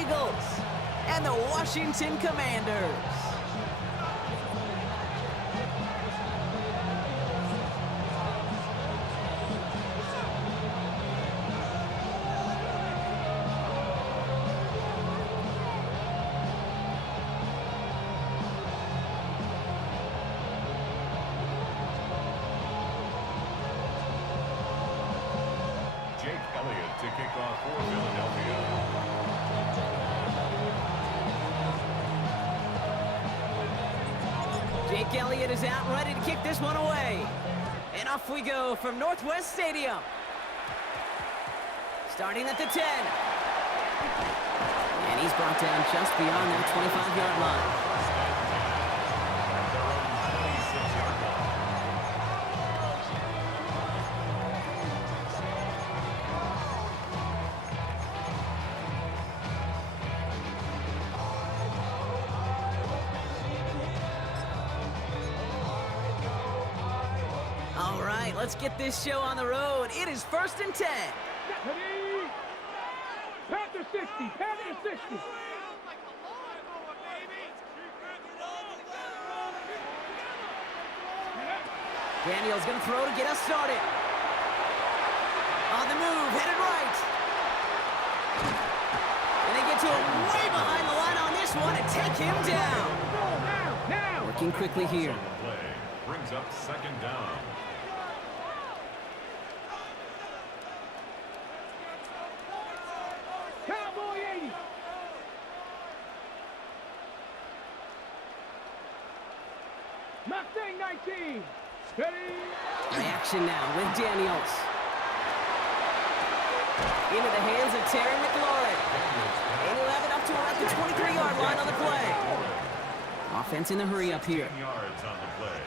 Eagles and the Washington Commanders. To kick off for Philadelphia. Jake Elliott is out ready to kick this one away. And off we go from Northwest Stadium. Starting at the 10. And he's brought down just beyond that 25-yard line. All right, let's get this show on the road. It is 1st and 10. Ready? Panther 60, Panther 60. Daniel's going to throw to get us started. On the move, headed right. And they get to him way behind the line on this one and take him down. Now. Working quickly here. Play brings up 2nd down. Cowboy 80. Mustang 19. Ready? Reaction now with Daniels. Into the hands of Terry McLaurin. And he'll have it up to about the 23-yard line on the play. Offense in the hurry up here. 10 yards on the play.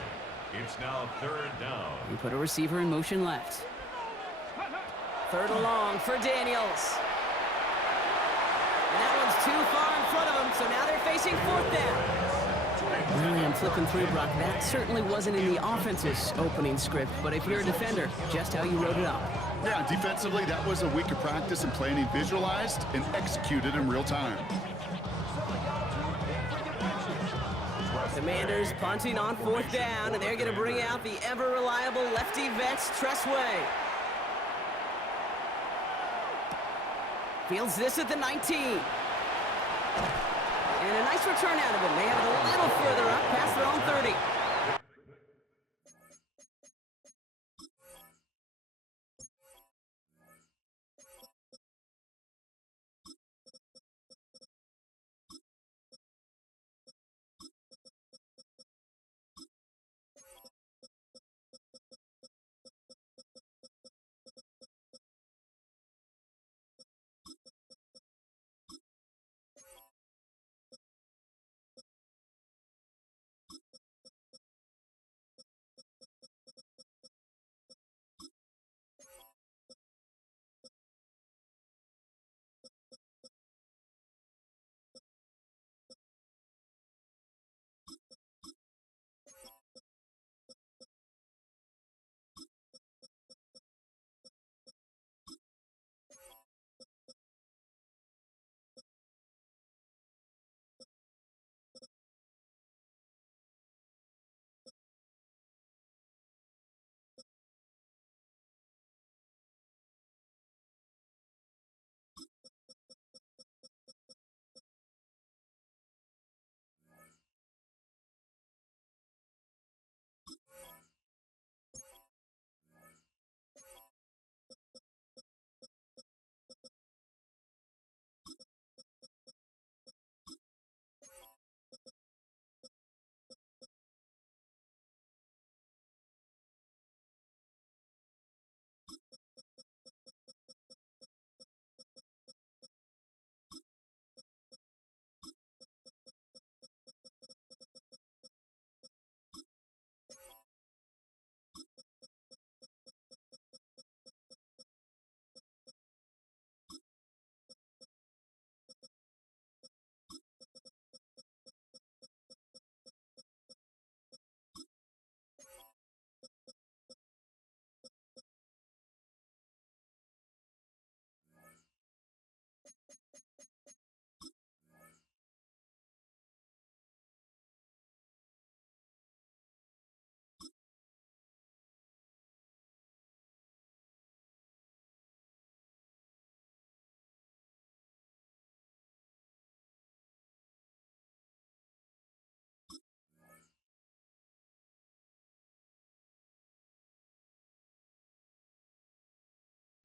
It's now 3rd down. We put a receiver in motion left. 3rd and long for Daniels. And that one's too far in front of him, so now they're facing 4th down. Really, I'm flipping through, Brock. That certainly wasn't in the offense's opening script, but if you're a defender, just how you wrote it up. Yeah, defensively, that was a week of practice and planning visualized and executed in real time. Commanders punting on 4th down, and they're going to bring out the ever-reliable lefty vets, Tressway. Fields this at the 19. And a nice return out of him. They have it a little further up past their own 30.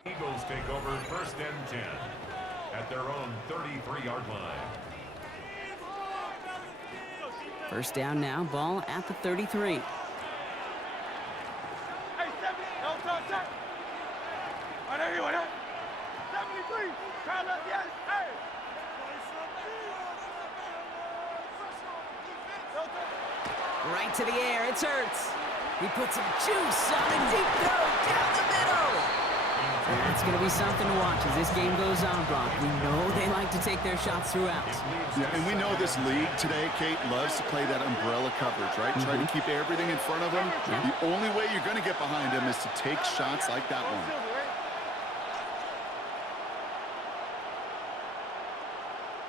Eagles take over 1st and 10 at their own 33-yard line. First down now, ball at the 33. Hey, 70. No touch. On anyone, 73. Try left, yes. Hey. No touch. Right to the air, it's Hurts. He puts some juice on a deep throw down the middle. And that's going to be something to watch as this game goes on, Brock. We know they like to take their shots throughout. Yeah, and we know this league today, Kate, loves to play that umbrella coverage, right? Try to keep everything in front of them. The only way you're going to get behind them is to take shots like that one.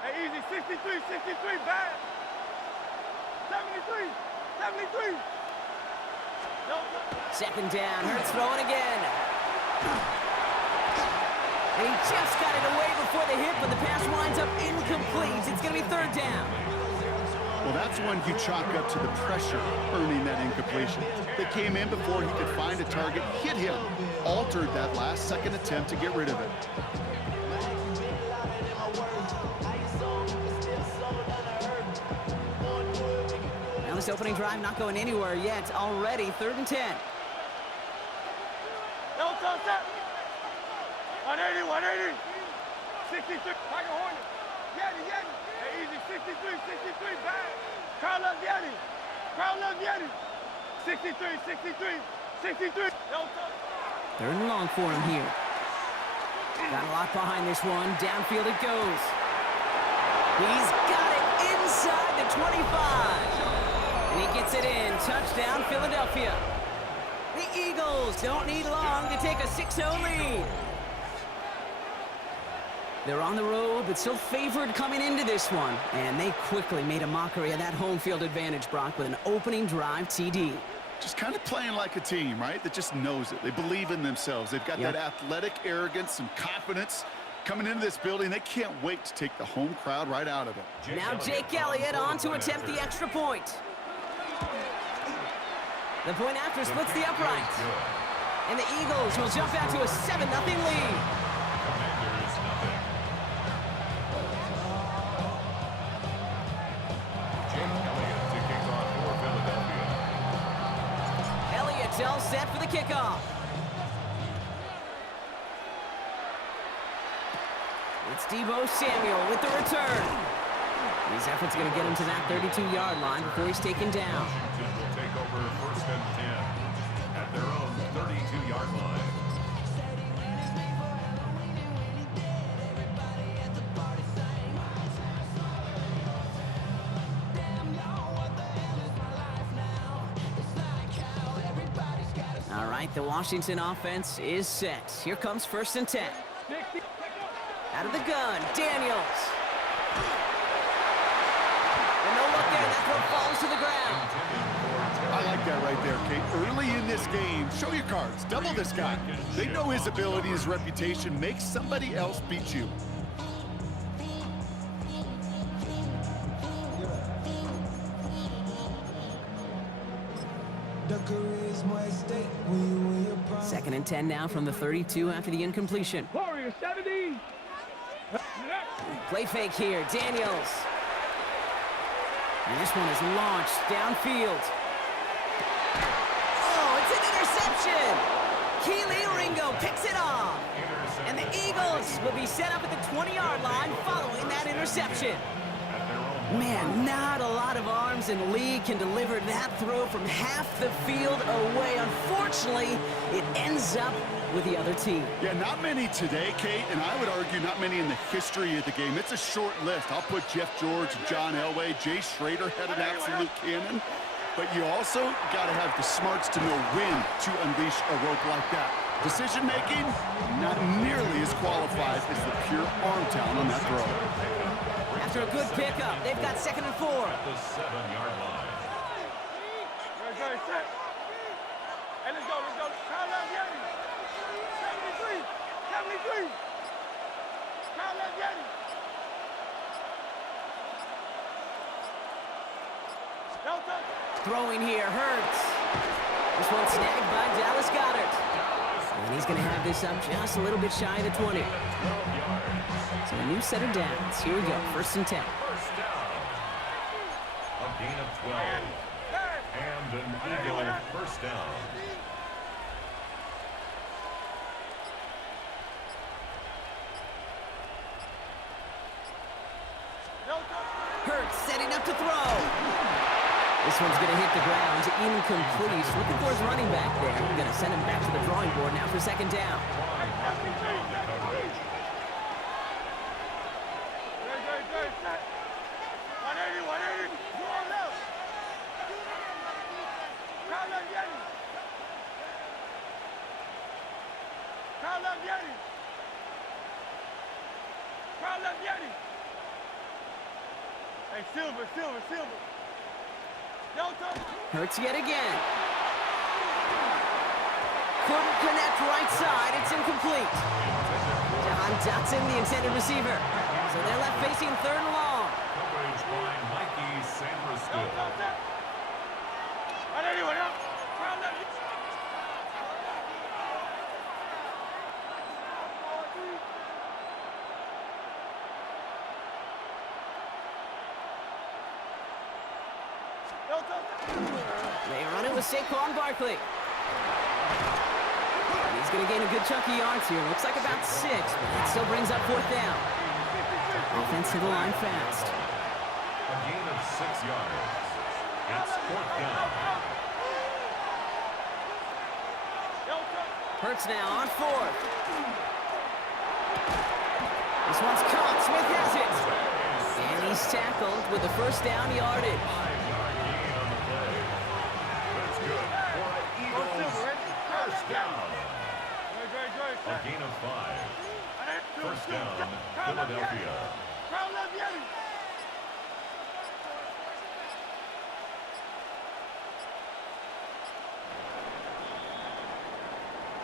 Hey, easy. 63, bad. 73. No touch. Second down, Hurts throwing again. And he just got it away before the hit, but the pass winds up incomplete. It's going to be third down. Well, that's one you chalk up to the pressure earning that incompletion. They came in before he could find a target, hit him, altered that last second attempt to get rid of it. Now this opening drive not going anywhere yet. Already 3rd and 10. No touch. 180. 63. Tiger Hornet. Yeti. Hey, easy. 63, bad. Crowd left Yeti. 63. No touch. 3rd and long for him here. Got a lot behind this one. Downfield it goes. He's got it inside the 25. And he gets it in. Touchdown, Philadelphia. The Eagles don't need long to take a 6-0 lead. They're on the road, but still favored coming into this one. And they quickly made a mockery of that home field advantage, Brock, with an opening drive TD. Just kind of playing like a team, right? That just knows it. They believe in themselves. They've got that athletic arrogance and confidence. Coming into this building, they can't wait to take the home crowd right out of it. Now Jake Elliott on to attempt the extra point. The point after splits the upright. And the Eagles will jump out to a 7-0 lead. Commanders, nothing. Jake Elliott to kick off for Philadelphia. Elliott's all set for the kickoff. It's Deebo Samuel with the return. His effort's going to get him to that 32-yard line before he's taken down. Washington will take over 1st and 10 at their own 32-yard line. All right, the Washington offense is set. Here comes 1st and 10. Out of the gun, Daniels. And no look there, that throw falls to the ground. I like that right there, Kate. Early in this game, show your cards. Double this guy. They know his ability, his reputation. Make somebody else beat you. Second and 10 now from the 32 after the incompletion. Warrior 70. Play fake here, Daniels. And this one is launched downfield. Oh, it's an interception! Keely Ringo picks it off. And the Eagles will be set up at the 20-yard line following that interception. Man, not a lot of arms in the league can deliver that throw from half the field away. Unfortunately, it ends up with the other team. Yeah, not many today, Kate, and I would argue not many in the history of the game. It's a short list. I'll put Jeff George, John Elway, Jay Schrader had an absolute cannon. But you also got to have the smarts to know when to unleash a rope like that. Decision-making, not nearly as qualified as the pure arm talent on that throw. After a good pickup, they've got 2nd and 4. At the 7-yard line. Ready, set. Hey, let's go. Kyle left Yeti. 73. Kyle left Yeti. No touch. Throwing here, Hurts. This one snagged by Dallas Goedert. And he's going to have this up just a little bit shy of the 20. 12 yards. So a new set of downs. Here we go, 1st and 10. First down. A gain of 12. And an Eagle first down. Hurts setting up to throw. This one's going to hit the ground, incomplete. Looking for his running back there. Going to send him back to the drawing board now for 2nd down. Hey, Silver. Hurts yet again. Couldn't connect right side. It's incomplete. John Dotson, the intended receiver. So they're left facing 3rd and long. Coverage by Mikey Samberskill. They run it with Saquon Barkley. He's going to gain a good chunk of yards here. Looks like about 6, but it still brings up 4th down. Offensive line fast. A gain of 6 yards. It's 4th down. Hurts now on 4th. This one's caught. Smith has it. And he's tackled with the 1st down yardage. 5-yard gain on the play. That's good for an Eagles first down. A gain of 5. First down, Philadelphia.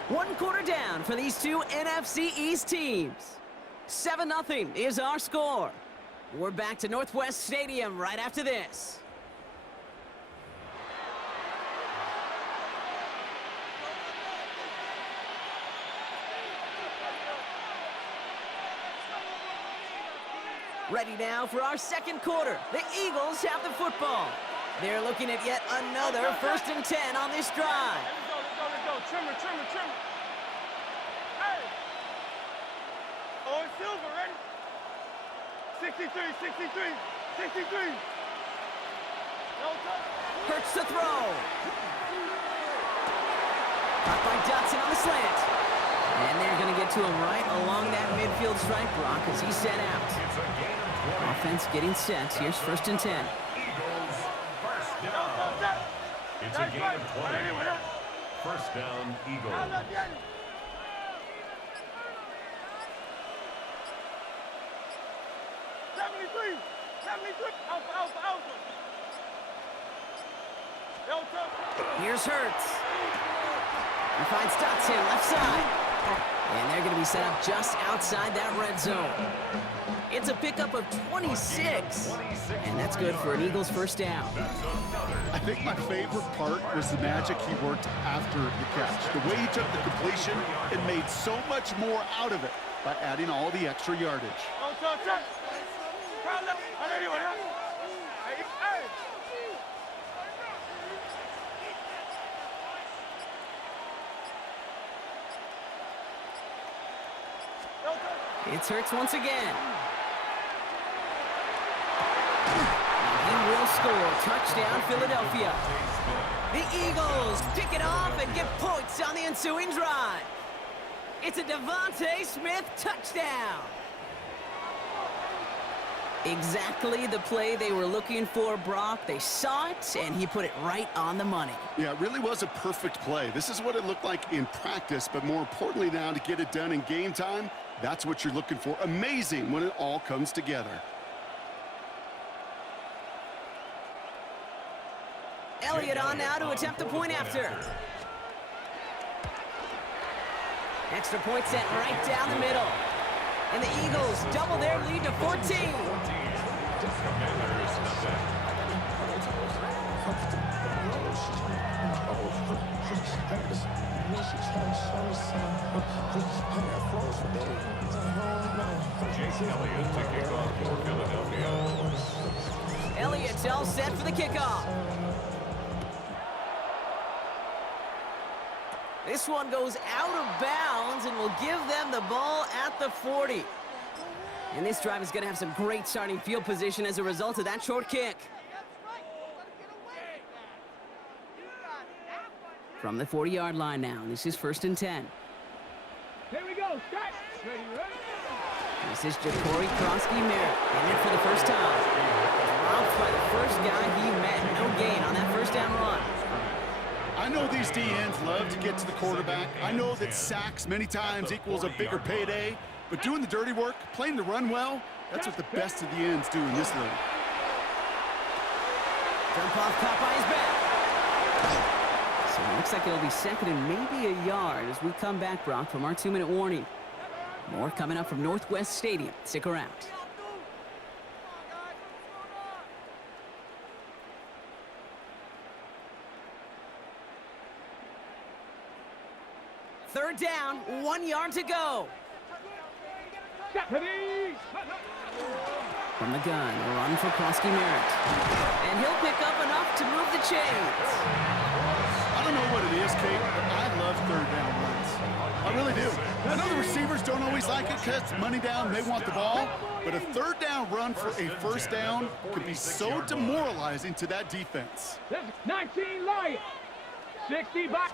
One quarter down for these two NFC East teams. 7-0 is our score. We're back to Northwest Stadium right after this. Ready now for our 2nd quarter. The Eagles have the football. They're looking at yet another 1st and 10 on this drive. Let's go. Trimmer. Hey! Oh, it's Silver, ready? 63. Hurts to throw. Caught by Dotson on the slant. And they're going to get to him right along that midfield stripe, Brock, as he's set out. It's a gain of 20. Offense getting set. Here's 1st and 10. Eagles first down. It's a gain of 20. First down, Eagles. Here's Hurts. He finds Dotson left side. And they're going to be set up just outside that red zone. It's a pickup of 26. And that's good for an Eagles first down. I think my favorite part was the magic he worked after the catch. The way he took the completion and made so much more out of it by adding all the extra yardage. It's Hurts once again. He will score. Touchdown, Philadelphia. The Eagles pick it off and get points on the ensuing drive. It's a Devontae Smith touchdown. Exactly the play they were looking for, Brock. They saw it, and he put it right on the money. Yeah, it really was a perfect play. This is what it looked like in practice, but more importantly now to get it done in game time, that's what you're looking for. Amazing when it all comes together. Elliott on now to attempt the point after. Extra point sent right down the middle. And the Eagles double their lead to 14. Jake Elliott to kick off for Philadelphia. Elliott's all set for the kickoff. This one goes out of bounds and will give them the ball at the 40. And this drive is going to have some great starting field position as a result of that short kick. From the 40-yard line now, this is 1st and 10. Here we go. Start. Ready, ready. This is Ja'Cory Krosky-Merritt in it for the first time. Dropped by the first guy he met. No gain on that first down run. I know these DNs love to get to the quarterback. I know that sacks many times equals a bigger payday, but doing the dirty work, playing the run well, that's what the best of the ends do in this league. Jump off caught by his back. So it looks like it'll be 2nd and maybe a yard as we come back, Brock, from our 2-minute warning. More coming up from Northwest Stadium. Stick around. Third down, 1 yard to go. From the gun, a run for Krosky-Merritt. And he'll pick up enough to move the chains. I don't know what it is, Kate, but I love 3rd down runs. I really do. I know the receivers don't always like it because it's money down, they want the ball, but a 3rd down run for a 1st down could be so demoralizing to that defense. 19 Lions. 60 back.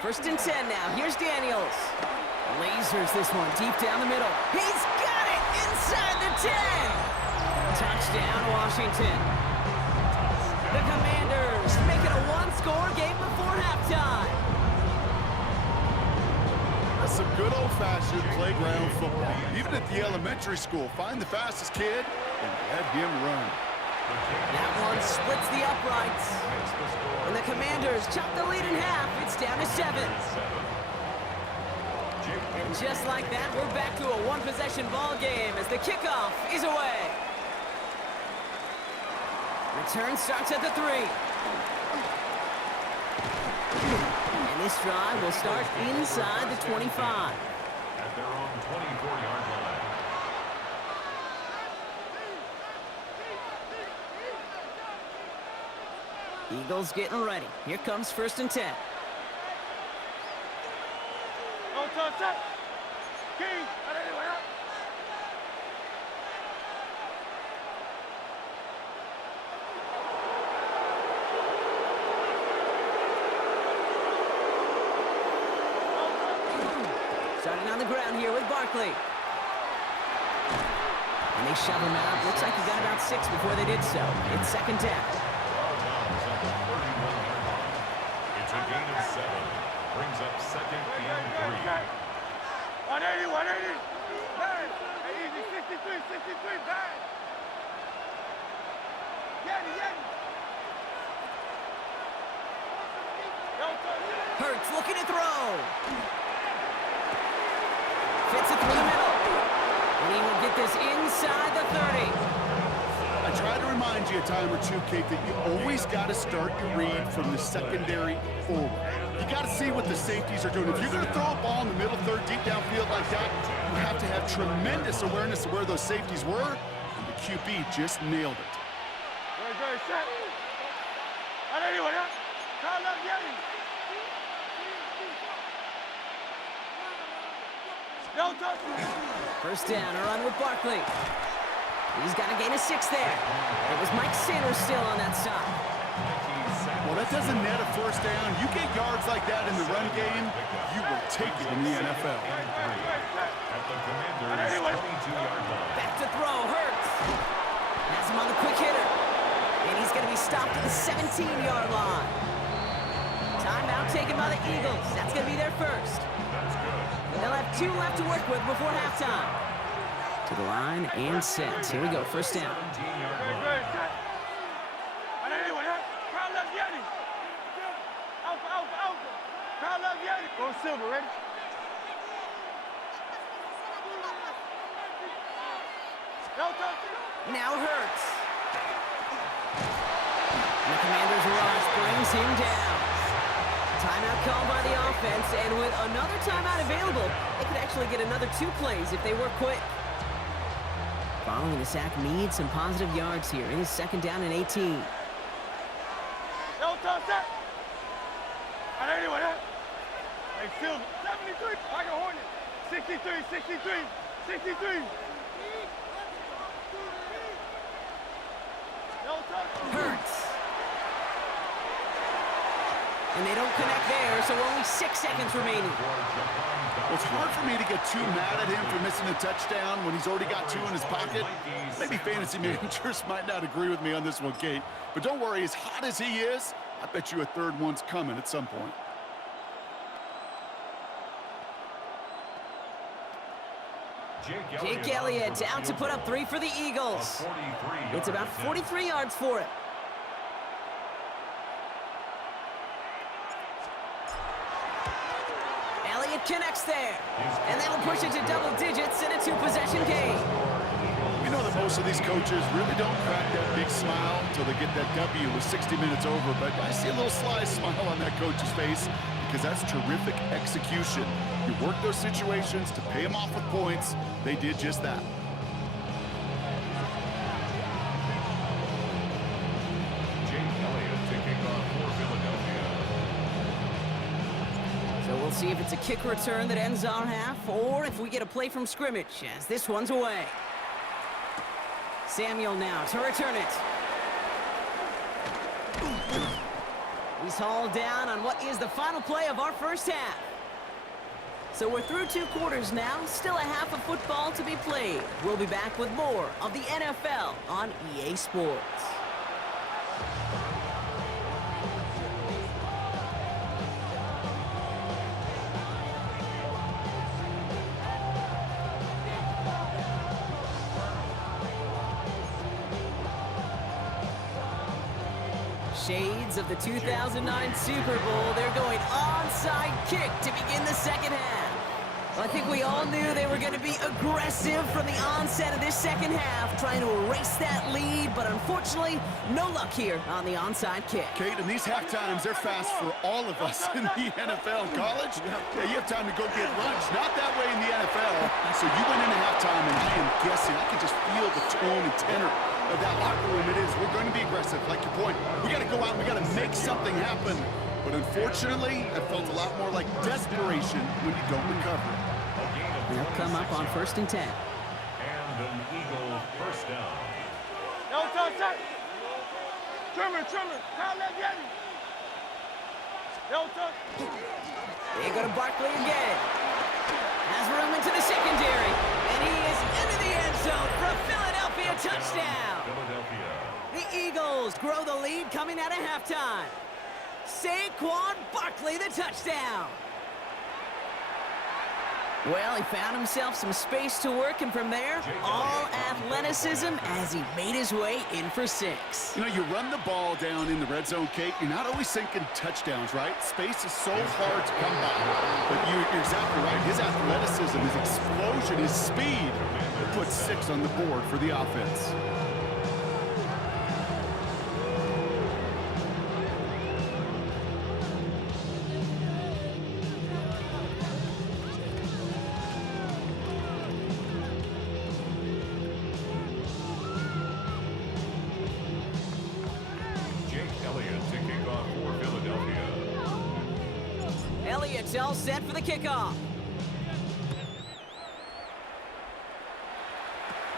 1st and 10 now. Here's Daniels. Lasers this one deep down the middle. He's got it inside the 10. Touchdown, Washington. The Commanders make it a 1-score game before halftime. That's some good old-fashioned playground football. Even at the elementary school, find the fastest kid and let him run. That one splits the uprights. And the Commanders chop the lead in half. It's down to 7. And just like that, we're back to a one-possession ball game as the kickoff is away. Return starts at the 3. And this drive will start inside the 25. At their own 24-yard line. Eagles getting ready. Here comes 1st and 10. Go touch up. King. Starting on the ground here with Barkley. And they shove him out. Looks like he got about 6 before they did so. It's 2nd down. It's a gain of 7. Brings up 2nd and 3. 180, 180. Bang. Easy, 63, 63, bang. Yeti, Yeti. Hurts looking to throw. Fits it through the middle. And he will get this inside the 30. I try to remind you a time or two, Kate, that you always got to start your read from the secondary forward. You got to see what the safeties are doing. If you're going to throw a ball in the middle third, deep downfield like that, you have to have tremendous awareness of where those safeties were, and the QB just nailed it. Very set. 180, 180. Call up Yeti. No touch. 1st down, a run with Barkley. He's got to gain a 6 there. It was Mike Sanders still on that stop. Well, that doesn't net a 1st down. You get yards like that in the run game, you will take it in the NFL. At the Commanders' 22-yard line. Back to throw, Hurts. Has him on the quick hitter. And he's going to be stopped at the 17-yard line. Timeout taken by the Eagles. That's going to be their first. They'll have 2 left to work with before halftime. To the line and set. Here we go, 1st down. Go Silver, ready? Now Hurts. And the Commanders' rush brings him down. Timeout called by the offense, and with another timeout available, they could actually get another 2 plays if they work quick. Following the sack needs some positive yards here. It is 2nd down and 18. Yo, tough set. I know anyone, huh? Hey, Silver, 73. I got Hornet. 63, 63, 63. Yo, tough. Hurts. And they don't connect there, so only 6 seconds remaining. Well, it's hard for me to get too mad at him for missing a touchdown when he's already got 2 in his pocket. Maybe fantasy managers might not agree with me on this one, Kate. But don't worry, as hot as he is, I bet you a 3rd one's coming at some point. Jake Elliott out to put up 3 for the Eagles. It's about 43 yards for him. Elliott connects there. And that'll push it to double digits in a 2-possession game. We know that most of these coaches really don't crack that big smile until they get that W with 60 minutes over, but I see a little sly smile on that coach's face because that's terrific execution. You work those situations to pay them off with points. They did just that. Jake Elliott to kick off for Philadelphia. So we'll see if it's a kick return that ends our half, or if we get a play from scrimmage, as this one's away. Samuel now to return it. He's hauled down on what is the final play of our first half. So we're through 2 quarters now, still a half of football to be played. We'll be back with more of the NFL on EA Sports. Shades of the 2009 Super Bowl. They're going onside kick to begin the 2nd half. Well, I think we all knew they were going to be aggressive from the onset of this 2nd half, trying to erase that lead, but unfortunately, no luck here on the onside kick. Kate, and these half times, they're fast for all of us in the NFL. College, yeah, you have time to go get lunch. Not that way in the NFL. So you went into halftime, and I am guessing, I can just feel the tone and tenor of that locker room. It is, we're going to be aggressive, like your point. We got to go out and we got to make something happen. But unfortunately, it felt a lot more like desperation when you don't recover. They'll come up on 1st and 10. And an Eagle first down. Yo, tough set. Trimmer. Pound that Yeti. Yo, tough. They go to Barkley again. Has room into the secondary. And he is into the end zone for a Philadelphia touchdown. Philadelphia. The Eagles grow the lead coming out of halftime. Saquon Barkley, the touchdown. Well, he found himself some space to work, and from there, all athleticism as he made his way in for 6. You know, you run the ball down in the red zone, Kate, you're not always thinking touchdowns, right? Space is so hard to come by. But you're exactly right. His athleticism, his explosion, his speed, it puts 6 on the board for the offense. Elliott's all set for the kickoff.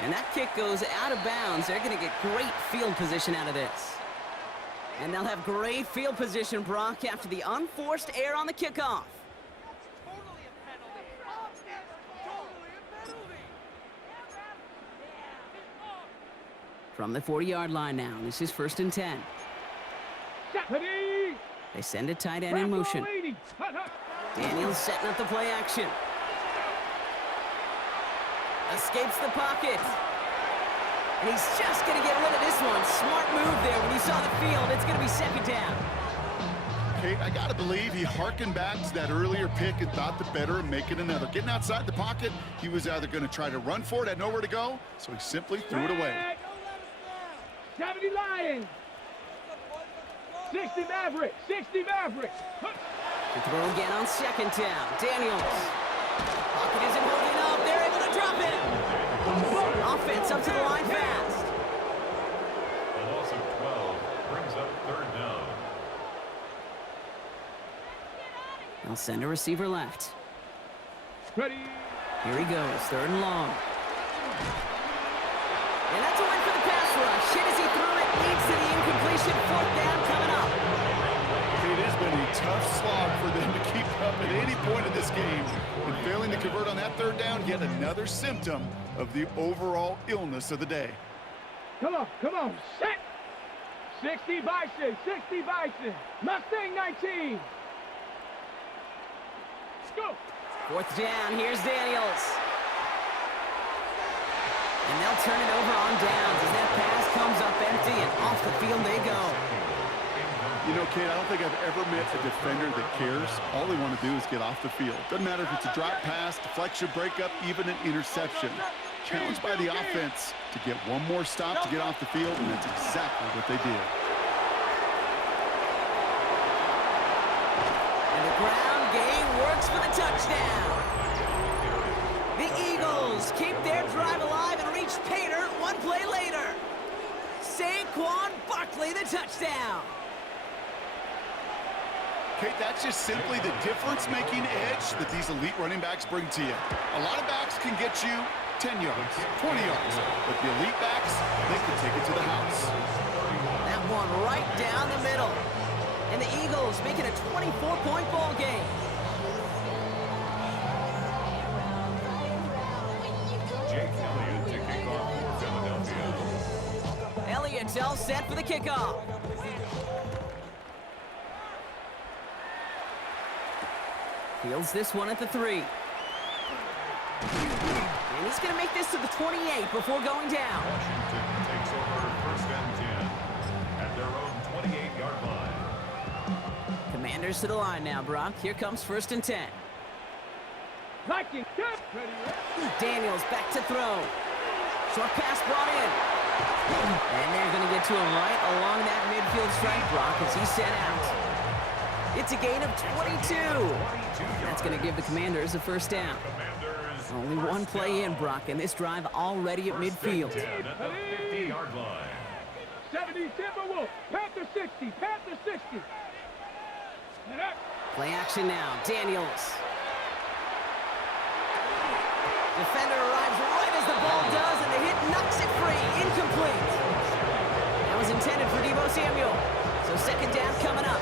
And that kick goes out of bounds. They're going to get great field position out of this. And they'll have great field position, Brock, after the unforced error on the kickoff. From the 40-yard line now, this is 1st and 10. They send a tight end in motion. Daniels setting up the play action. Escapes the pocket. And he's just going to get rid of this one. Smart move there when he saw the field. It's going to be 2nd down. Kate, I got to believe he harkened back to that earlier pick and thought the better and make it another. Getting outside the pocket, he was either going to try to run for it, had nowhere to go, so he simply threw it away. 70 Lions. 60 Maverick. 60 Maverick. To throw again on second down. Daniels. Pocket isn't holding up. They're able to drop it. Offense up to the line fast. A loss of 12 brings up third down. They'll send a receiver left. Ready. Here he goes, third and long. And that's a win for the pass rush. Hit as he threw it, leads to the incompletion. Fourth down coming up. It has been a tough slog for them to keep up at any point in this game. And failing to convert on that third down, yet another symptom of the overall illness of the day. Come on, set. 60 Bison, 60 Bison. Mustang 19. Go. Fourth down, here's Daniels. And they'll turn it over on downs as that pass comes up empty and off the field they go. You know, Kate, I don't think I've ever met a defender that cares. All they want to do is get off the field. Doesn't matter if it's a drop pass, deflection, breakup, even an interception. Challenged by the offense to get one more stop to get off the field, and that's exactly what they did. And the ground game works for the touchdown. The Eagles keep their drive alive and reach pay dirt one play later. Saquon Barkley, the touchdown. Kate, that's just simply the difference-making edge that these elite running backs bring to you. A lot of backs can get you 10 yards, 20 yards, but the elite backs, they can take it to the house. That one right down the middle. And the Eagles make it a 24-point ball game. Jake Elliott to kick off for Philadelphia. Elliott's all set for the kickoff. Fields this one at the 3. And he's going to make this to the 28 before going down. Washington takes over first and 10 at their own 28-yard line. Commanders to the line now, Brock. Here comes first and 10. Ready. Daniels back to throw. Short pass brought in. And they're going to get to him right along that midfield stripe, Brock, as he's sent out. It's a gain of 22. That's going to give the Commanders a first down. Only one play in, Brock, and this drive already at midfield. 50-yard line. 70 Timberwolves. Panther 60. Panther 60. Play action now. Daniels. Defender arrives right as the ball does, and the hit knocks it free. Incomplete. That was intended for Deebo Samuel. So second down coming up.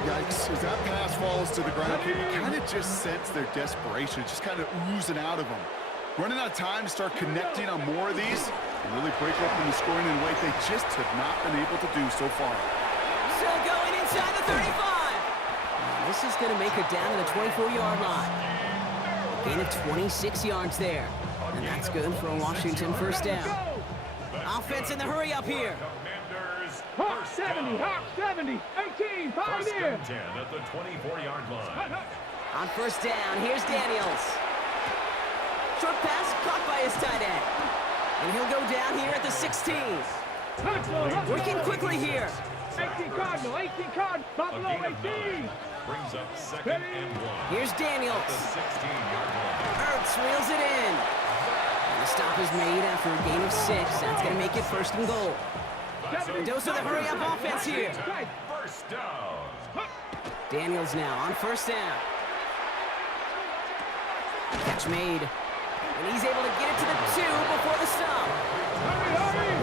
Yikes, as that pass falls to the ground, you kind of just sense their desperation, just kind of oozing out of them. Running out of time to start connecting on more of these and really break open the scoring in a way they just have not been able to do so far. Still going inside the 35. Now this is going to make it down to the 24-yard line. Gain of 26 yards there. And that's good for a Washington first down. Offense in the hurry up here. Hawk 70, Hawk 70, 18, Pioneer. First and 10 at the 24-yard line. On first down, here's Daniels. Short pass caught by his tight end. And he'll go down here at the 16. Working quickly here. 18 Cardinal, 18 Cardinal, Buffalo 18. Brings up second and 1. Here's Daniels. The 16-yard line. Ertz reels it in. And the stop is made after a gain of 6. That's going to make it first and goal. Dose of the hurry-up offense here. First down. Daniels now on first down. Catch made. And he's able to get it to the 2 before the stop.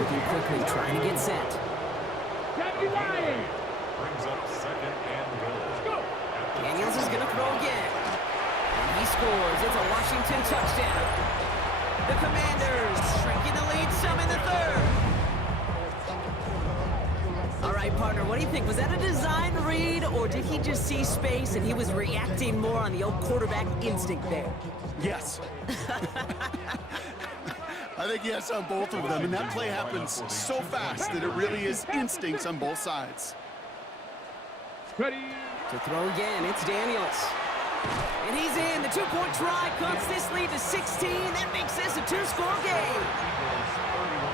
Looking quickly, trying to get set. Brings up second and goal. Daniels is going to throw again. And he scores. It's a Washington touchdown. The Commanders shrinking the lead some in the third. All right, partner, what do you think? Was that a design read, or did he just see space and he was reacting more on the old quarterback instinct there? Yes. I think yes on both of them, and that play happens so fast that it really is instincts on both sides. Ready. To throw again, it's Daniels. And he's in. The two-point try cuts this lead to 16. That makes this a two-score game.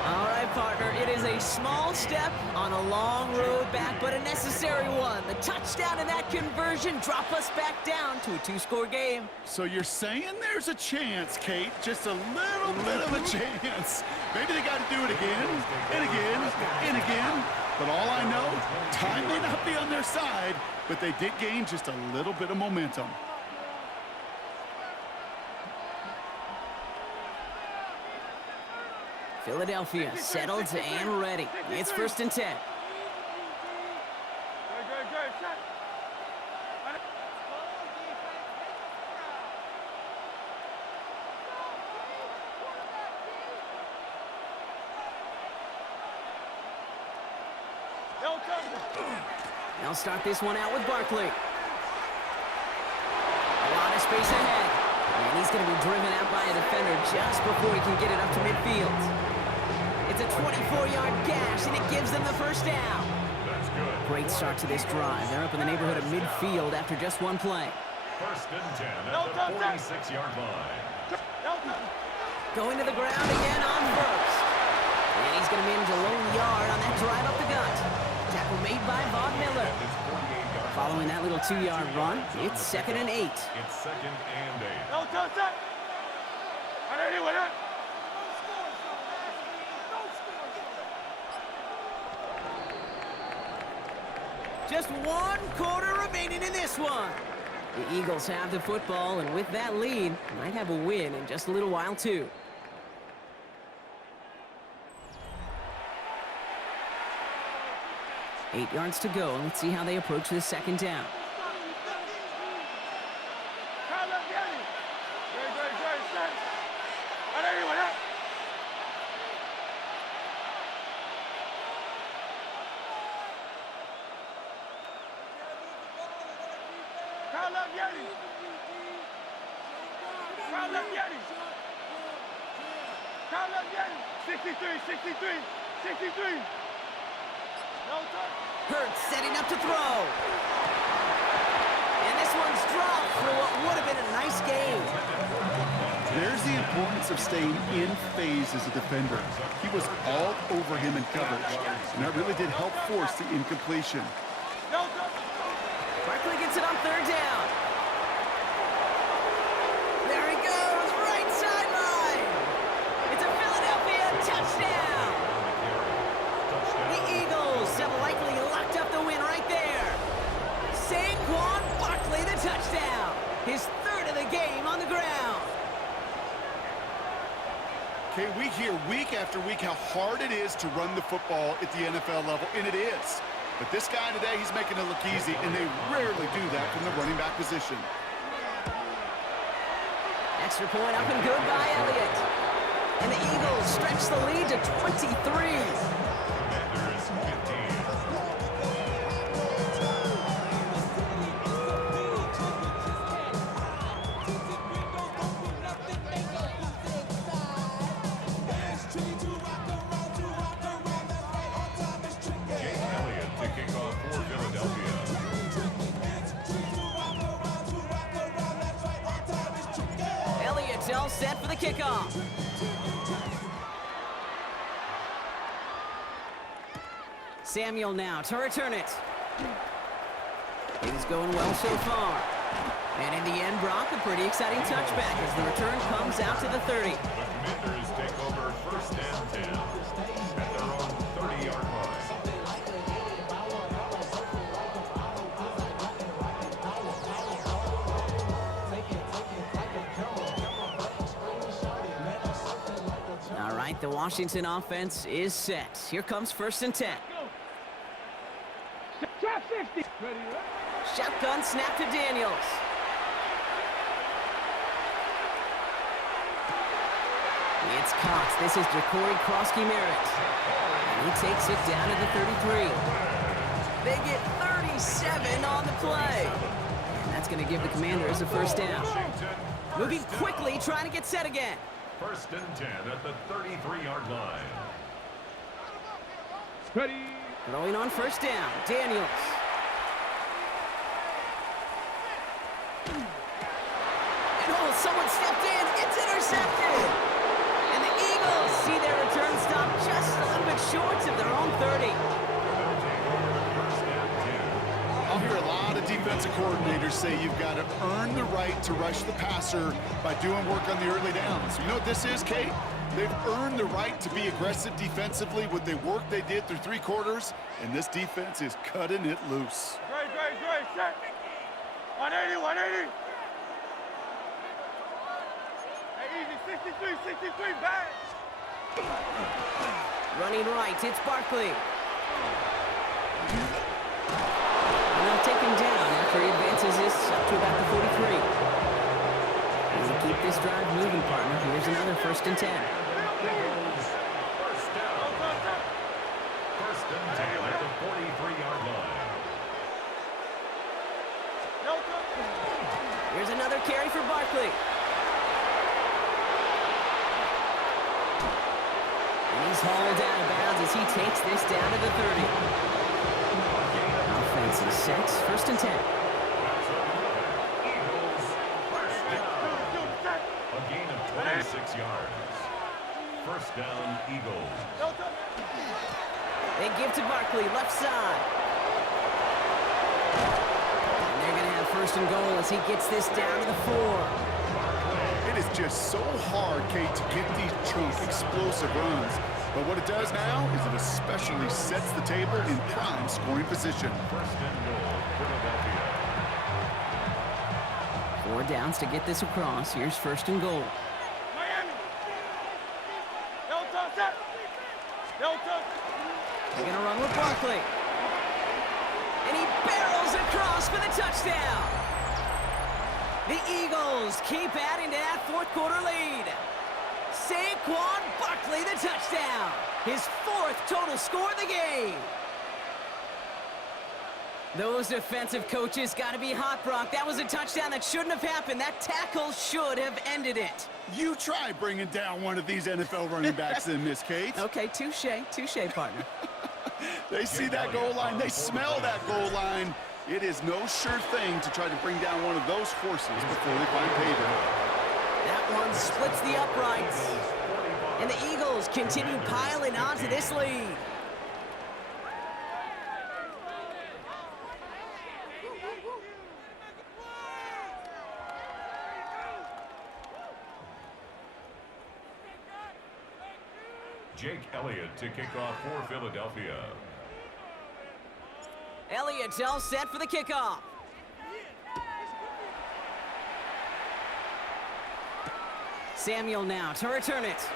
All right, partner, it is a A small step on a long road back, but a necessary one. The touchdown and that conversion drop us back down to a 2-score game. So you're saying there's a chance, Kate, just a little bit of a chance. Maybe they got to do it again, and again, and again. But all I know, time may not be on their side, but they did gain just a little bit of momentum. Philadelphia settled and ready. It's 1st and 10. Good, shot. They'll start this one out with Barkley. A lot of space ahead. And he's going to be driven out by a defender just before he can get it up to midfield. It's a 24-yard gash, and it gives them the first down. That's good. Great start to this drive. They're up in the neighborhood of midfield after just one play. 1st and 10 at the 46-yard line. Going to the ground again on first. And he's going to manage a lone yard on that drive up the gut. Tackle made by Von Miller. Following that little 2-yard run, it's 2nd and 8. It's 2nd and 8. Just 1 quarter remaining in this one. The Eagles have the football, and with that lead, might have a win in just a little while, too. Eight yards to go. Let's see how they approach this 2nd down. Hurts setting up to throw. And this one's dropped for what would have been a nice game. There's the importance of staying in phase as a defender. He was all over him in coverage, and that really did help force the incompletion. Barkley gets it on 3rd down. There he goes, right sideline. It's a Philadelphia touchdown. The Eagles have likely locked up the win right there. Saquon Barkley, the touchdown. His 3rd of the game on the ground. Okay, we hear week after week how hard it is to run the football at the NFL level, and it is. But this guy today, he's making it look easy, and they rarely do that from the running back position. Extra point up and good by Elliott. And the Eagles stretch the lead to 23. All set for the kickoff. Samuel now to return it. Things going well so far. And in the end, Brock, a pretty exciting touchback as the return comes out to the 30. The Commanders take over 1st and 10 at their own 30-yard line. All right, the Washington offense is set. Here comes 1st and 10. Shotgun snap to Daniels. It's Cox. This is Jacory Krosky-Merritt. And he takes it down to the 33. They get 37 on the play. And that's going to give the Commanders a 1st down. Moving quickly, trying to get set again. 1st and 10 at the 33-yard line. Throwing on 1st down, Daniels. And oh, someone stepped in. It's intercepted. And the Eagles see their return stop just a little bit short of their 30. I'll hear a lot of defensive coordinators say you've got to earn the right to rush the passer by doing work on the early downs. You know what this is, Kate? They've earned the right to be aggressive defensively with the work they did through 3 quarters, and this defense is cutting it loose. Great, set. 180, 180. Hey, easy, 63, back. Running right, it's Barkley. And they'll take him down after he advances this up to about the 43. As they keep this drive moving, partner, here's another 1st and 10. First and 10 at the 43-yard line. Here's another carry for Barkley. And he's hauled out of bounds as he takes this down to the 30. Offense is set. 1st and 10. Eagles, first down. A gain of 26 yards. First down, Eagles. They give to Barkley, left side. And they're going to have 1st and goal as he gets this down to the 4. It is just so hard, Kate, to get these chunk, explosive runs. But what it does now is it especially sets the table in prime scoring position. First and goal, Philadelphia. 4 downs to get this across. Here's 1st and goal. Miami. They're going to run with Barkley. And he barrels across for the touchdown. The Eagles keep adding to that 4th quarter lead. Saquon Barkley, the touchdown. His 4th total score of the game. Those defensive coaches got to be hot, Brock. That was a touchdown that shouldn't have happened. That tackle should have ended it. You try bringing down one of these NFL running backs in this, Kate. Okay, touche, partner. They see that goal line. They smell that goal line. It is no sure thing to try to bring down one of those horses before they find paydirt. That one splits the uprights. And the Eagles continue piling onto this lead. Jake Elliott to kick off for Philadelphia. Elliott's all set for the kickoff. Samuel now to return it.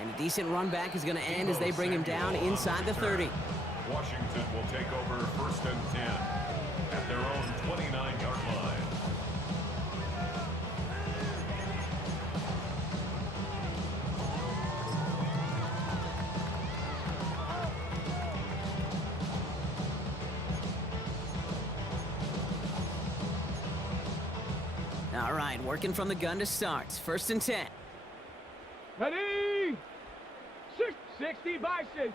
And a decent run back is going to end as they bring him down inside the 30. Washington will take over 1st and 10 at their own 29-yard line. All right, working from the gun to start. 1st and 10. Ready? 60 Bison.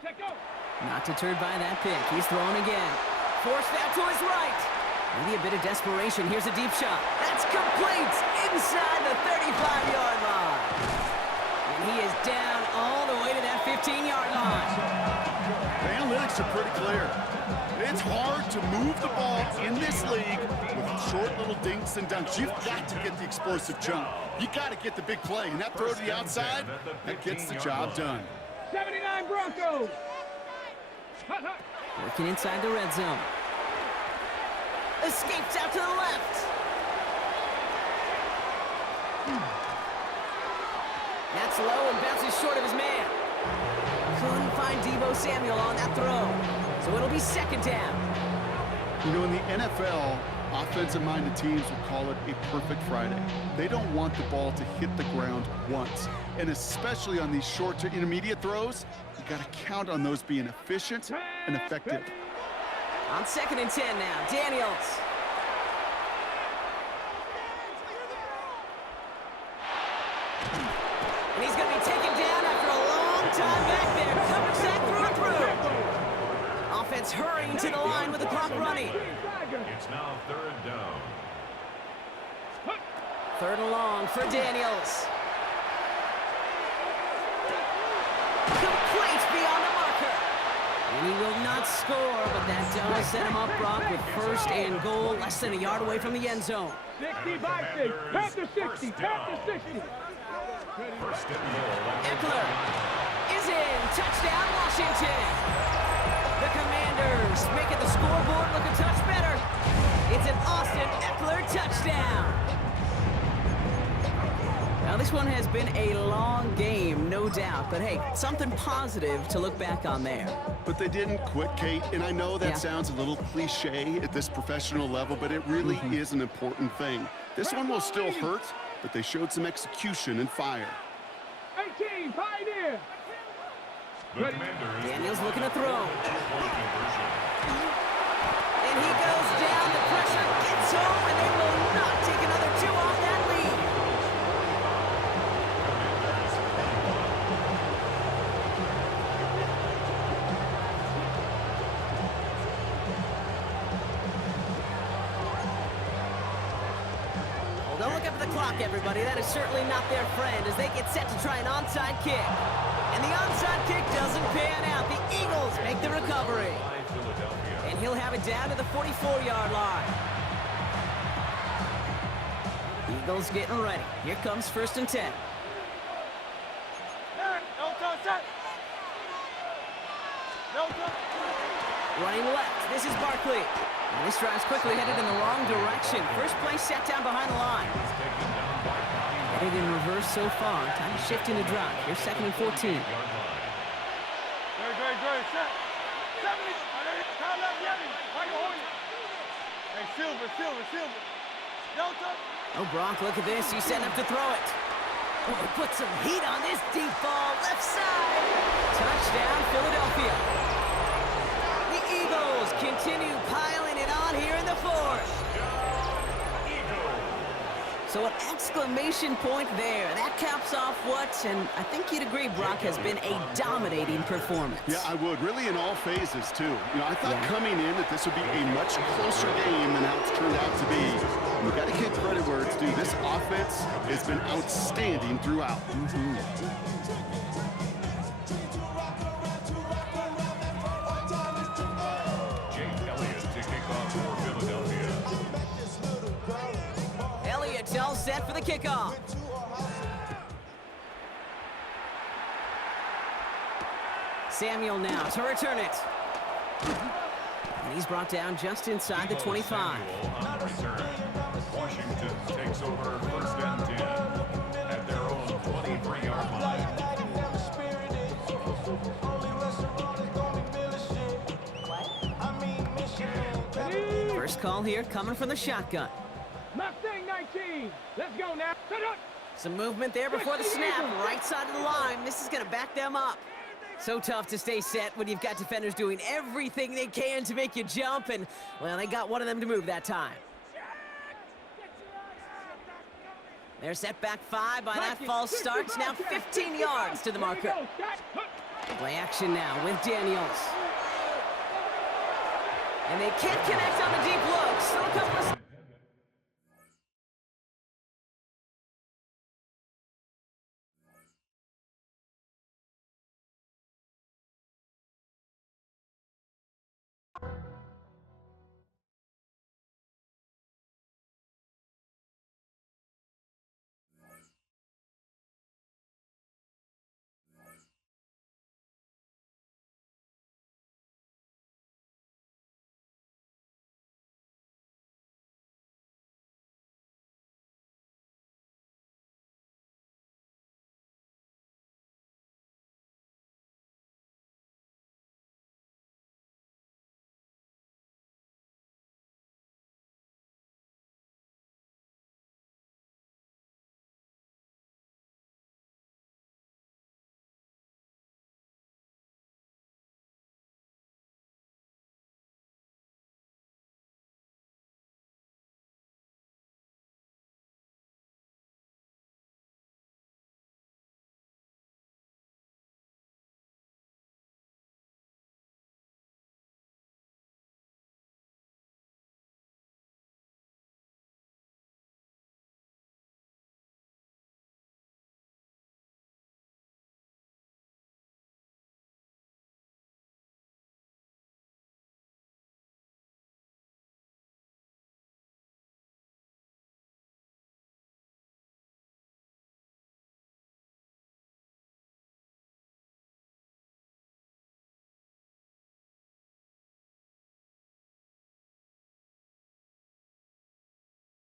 Check go. Not deterred by that pick. He's throwing again. Forced out to his right. Maybe a bit of desperation. Here's a deep shot. That's complete inside the 35-yard line. And he is down all the way to that 15-yard line. The analytics are pretty clear. It's hard to move the ball in this league with short little dinks and dunks. You've got to get the explosive jump. You got to get the big play, and that throw to the outside, that gets the job done. 79 Broncos. Working inside the red zone. Escapes out to the left. That's low and bounces short of his man. Couldn't find Deebo Samuel on that throw. So it'll be 2nd down. You know, in the NFL, offensive-minded teams would call it a perfect Friday. They don't want the ball to hit the ground once. And especially on these short to intermediate throws, you got to count on those being efficient and effective. On 2nd and 10 now, Daniels. And he's going to be taken down after a long time back there. Coverage that through and through. Offense hurrying to the line with the clock running. It's now 3rd down. 3rd and long for Daniels. complete beyond the marker. And he will not score, but that does set him up, Brock, with first and goal, less than a yard away from the end zone. 60 by 6. Tap to 60. Tap to 60. First and goal. Eckler is in. Touchdown, Washington. The Commanders making the scoreboard look a touch better. It's an Austin Eckler touchdown. Now, this one has been a long game, no doubt. But, hey, something positive to look back on there. But they didn't quit, Kate, and I know that sounds a little cliche at this professional level, but it really is an important thing. This one will still hurt, but they showed some execution and fire. 18, Pioneer. Daniels looking to throw. And he goes down. The pressure gets home, and they will not take another 2 off that lead. Well, don't look up at the clock, everybody. That is certainly not their friend as they get set to try an onside kick. And the onside kick doesn't pan out. The Eagles make the recovery. And he'll have it down to the 44-yard line. Eagles getting ready. Here comes first and 10. Running left. This is Barkley. And this drive's quickly headed in the wrong direction. First play set down behind the line. Headed in reverse so far. Time to shift into drive. Here's second and 14. Great, set. 70. Hey, Silver. Delta. Oh, Brock, look at this. He's setting up to throw it. Oh, he put some heat on this deep ball. Left side. Touchdown, Philadelphia. The Eagles continue piling it on here in the fourth. So an exclamation point there. That caps off what, and I think you'd agree, Brock, has been a dominating performance. Yeah, I would. Really in all phases, too. You know, I thought coming in that this would be a much closer game than how it's turned out to be. We've got to give credit where it's due. This offense has been outstanding throughout. Jake Elliott to kick off for Philadelphia. Elliott's all set for the kickoff. Samuel now to return it. And he's brought down just inside the 25. Samuel on the return. Washington takes over first and 10 at their own 23-yard line. First call here coming from the shotgun. Mustang 19. Let's go now. Some movement there before the snap. Right side of the line. This is going to back them up. So tough to stay set when you've got defenders doing everything they can to make you jump. And, well, they got one of them to move that time. They're set back 5 by that false start. Now 15 yards to the marker. Play action now with Daniels. And they can't connect on the deep look. Still a couple of...